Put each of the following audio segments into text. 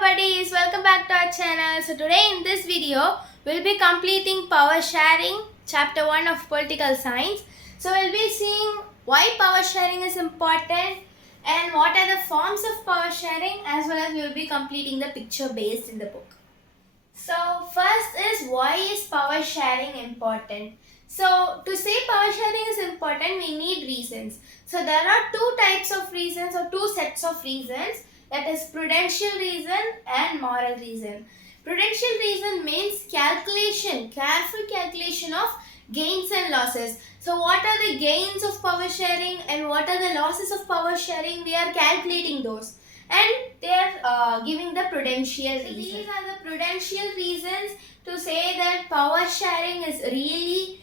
buddies, welcome back to our channel. So today in this video we'll be completing power sharing chapter 1 of political science. So we'll be seeing why power sharing is important and what are the forms of power sharing, as well as we'll be completing the picture based in the book. So first is, why is power sharing important? So to say power sharing is important, we need reasons. So there are two types of reasons, or two sets of reasons, that is prudential reason and moral reason. Prudential reason means careful calculation of gains and losses. So what are the gains of power sharing and what are the losses of power sharing? We are calculating those, and they are giving the prudential reasons. These are the prudential reasons to say that power sharing is really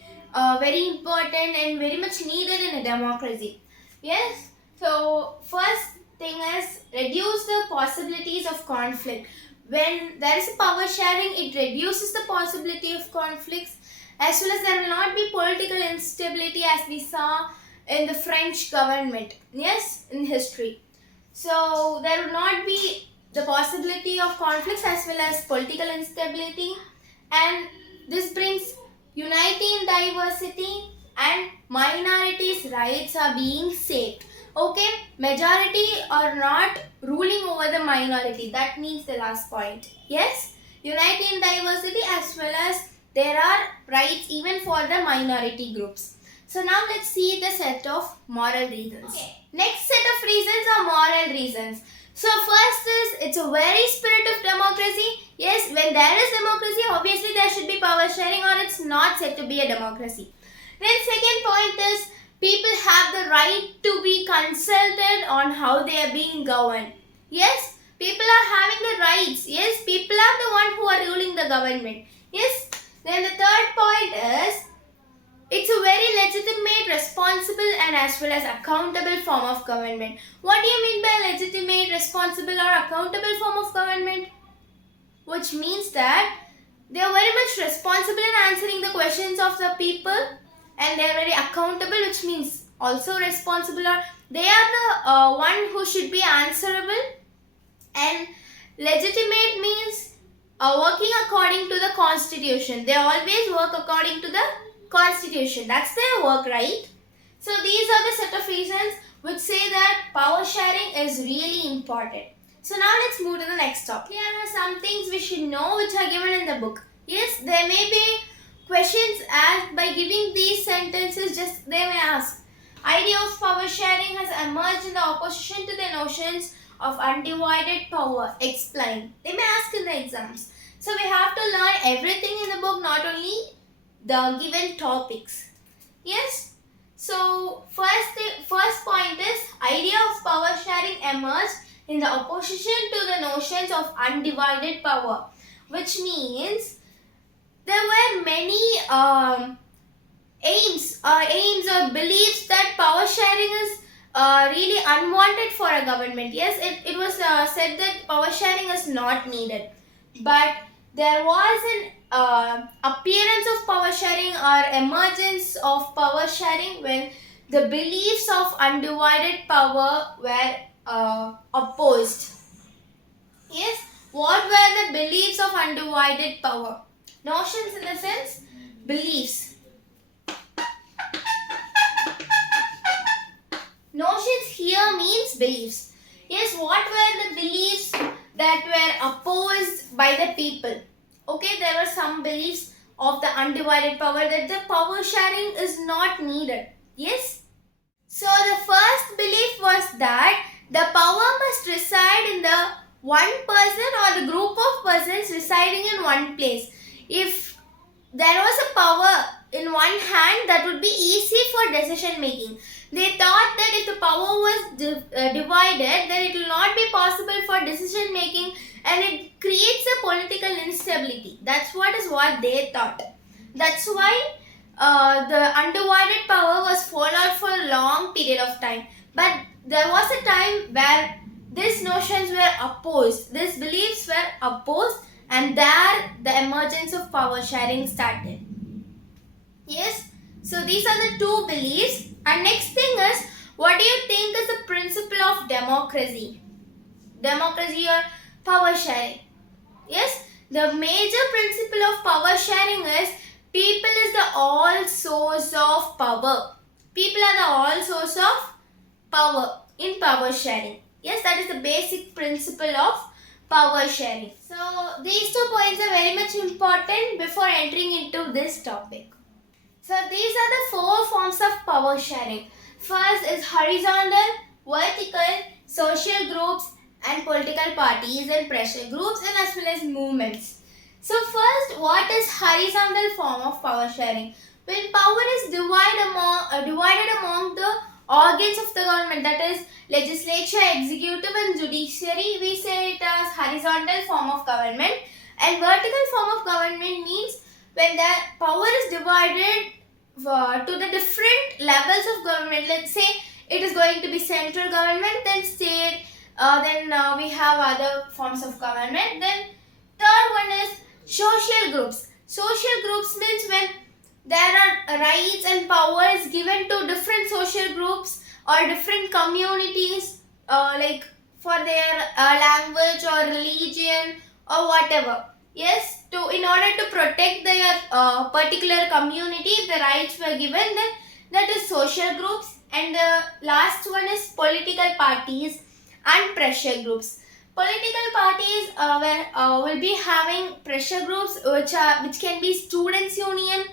very important and very much needed in a democracy. Yes, so first thing is, reduce the possibilities of conflict. When there is a power sharing, it reduces the possibility of conflicts, as well as there will not be political instability as we saw in the French government, yes, in history. So there will not be the possibility of conflicts as well as political instability, and this brings unity in diversity and minorities' rights are being saved. Okay, majority are not ruling over the minority. That means the last point. Yes, unity in diversity, as well as there are rights even for the minority groups. So now let's see the set of moral reasons. Okay. Next set of reasons are moral reasons. So first is, it's a very spirit of democracy. Yes, when there is democracy, obviously there should be power sharing, or it's not said to be a democracy. Then second point is, people have the right to be consulted on how they are being governed. Yes, people are having the rights. Yes, people are the one who are ruling the government. Yes. Then the third point is, it's a very legitimate, responsible and as well as accountable form of government. What do you mean by legitimate, responsible or accountable form of government? Which means that they are very much responsible in answering the questions of the people, and they are very accountable, which means also responsible, or they are the one who should be answerable. And legitimate means working according to the constitution. They always work according to the constitution. That's their work, right? So these are the set of reasons which say that power sharing is really important. So now let's move to the next topic. Here are some things we should know which are given in the book. Yes, there may be questions asked by giving these sentences. Just they may ask, idea of power sharing has emerged in the opposition to the notions of undivided power. Explain. They may ask in the exams. So we have to learn everything in the book, not only the given topics. Yes. So first point is, idea of power sharing emerged in the opposition to the notions of undivided power, which means there were many aims or beliefs that power sharing is really unwanted for a government. Yes, it was said that power sharing is not needed, but there was an appearance of power sharing or emergence of power sharing when the beliefs of undivided power were opposed. Yes, what were the beliefs of undivided power? Notions in the sense, beliefs. Notions here means beliefs. Yes, what were the beliefs that were opposed by the people? Okay, there were some beliefs of the undivided power, that the power sharing is not needed. Yes. So the first belief was that the power must reside in the one person or the group of persons residing in one place. If there was a power in one hand, that would be easy for decision making. They thought that if the power was divided, then it will not be possible for decision making, and it creates a political instability. That's what they thought. That's why the undivided power was followed for a long period of time. But there was a time where these notions were opposed, these beliefs were opposed, and there the emergence of power sharing started. Yes, so these are the two beliefs. And next thing is, what do you think is the principle of democracy? Democracy, or Power sharing. Yes, the major principle of power sharing is people is the all source of power. People are the all source of power in power sharing. Yes, that is the basic principle of power sharing. So these 2 points are very much important before entering into this topic. So these are the 4 forms of power sharing. First is horizontal, vertical, social groups and political parties and pressure groups and as well as movements. So first, what is horizontal form of power sharing? When power is divided among the organs of the government, that is legislature, executive and judiciary, we say it as horizontal form of government. And vertical form of government means when the power is divided to the different levels of government. Let's say it is going to be central government, then state, then we have other forms of government. Then third one is social groups. Social groups means when there are rights and powers given to different social groups or different communities, like for their language or religion or whatever. Yes, to in order to protect their particular community, if the rights were given, then that is social groups. And the last one is political parties and pressure groups. Political parties will be having pressure groups which can be students union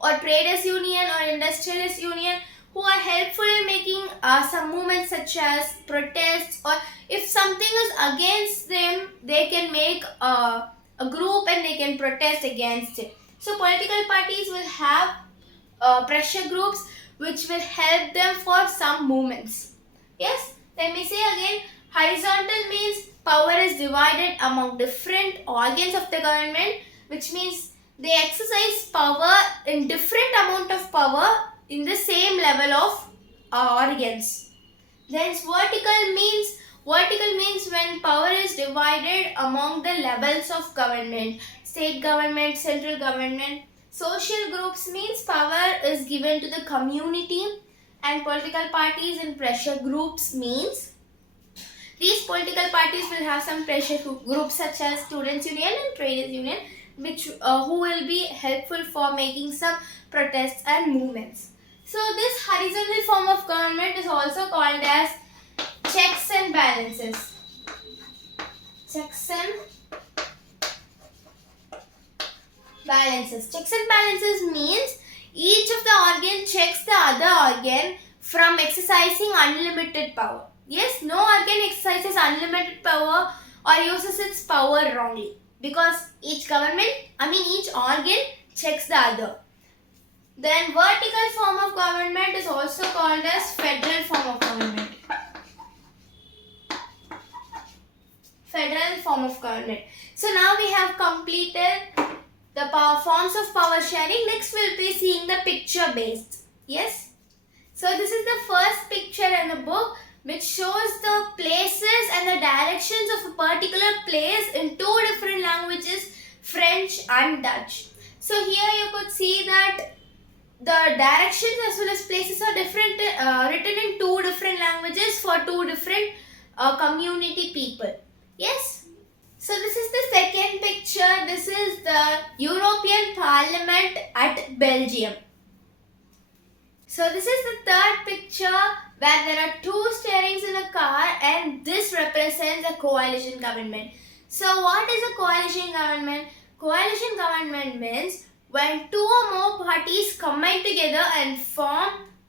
or traders union or industrialist union, who are helpful in making some movements such as protests, or if something is against them, they can make a group and they can protest against it. So political parties will have pressure groups which will help them for some movements. Yes, let me say again, horizontal means power is divided among different organs of the government, which means they exercise power in different amount of power in the same level of organs. Then vertical means when power is divided among the levels of government, state government, central government. Social groups means power is given to the community, and political parties and pressure groups means these political parties will have some pressure groups such as students union and traders union, which who will be helpful for making some protests and movements. So this horizontal form of government is also called as checks and balances. Checks and balances. Checks and balances means each of the organ checks the other organ from exercising unlimited power. Yes, no organ exercises unlimited power or uses its power wrongly, because each organ checks the other. Then vertical form of government is also called as federal form of government. Federal form of government. So now we have completed the forms of power sharing. Next we'll be seeing the picture based. Yes. So this is the first picture in the book, which shows the places and the directions of a particular place in 2 different languages, French and Dutch. So here you could see that the directions as well as places are different, written in 2 different languages for 2 different community people. Yes. So this is the second picture. This is the European Parliament at Belgium. So this is the third picture, where there are 2 steerings in a car, and this represents a coalition government. So what is a coalition government? Coalition government means when 2 or more parties combine together and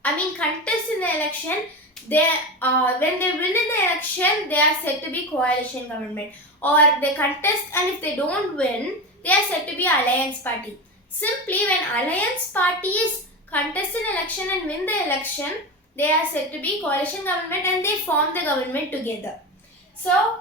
contest in the election. When they win in the election, they are said to be coalition government. Or they contest, and if they don't win, they are said to be alliance party. Simply, when alliance parties contest an election and win the election, they are said to be coalition government, and they form the government together. So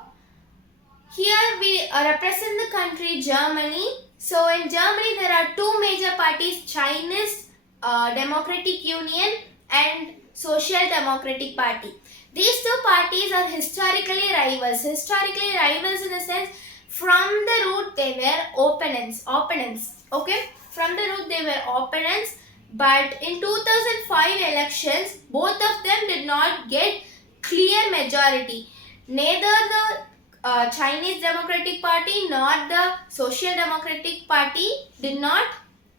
here we represent the country Germany. So in Germany there are 2 major parties, Chinese Democratic Union and Social Democratic Party. These 2 parties are historically rivals. Historically rivals in the sense, from the root they were opponents. Okay, from the root they were opponents. But in 2005 elections, both of them did not get clear majority. Neither the Chinese Democratic Party nor the Social Democratic Party did not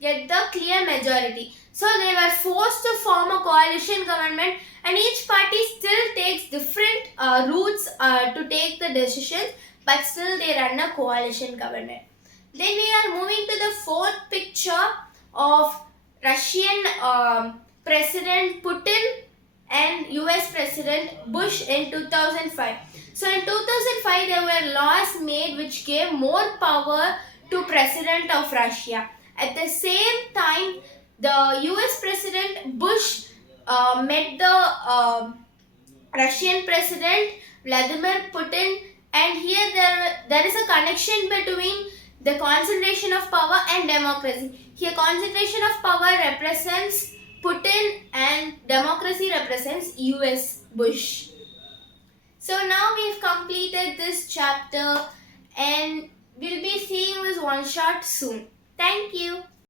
get the clear majority. So they were forced to form a coalition government, and each party still takes different routes to take the decisions, but still they run a coalition government. Then we are moving to the fourth picture of Russian President Putin and US President Bush in 2005. So in 2005 there were laws made which gave more power to President of Russia. At the same time, the US President Bush met the Russian President Vladimir Putin, and here there is a connection between the concentration of power and democracy. Here concentration of power represents Putin and democracy represents US Bush. So now we've completed this chapter and we'll be seeing this one shot soon. Thank you.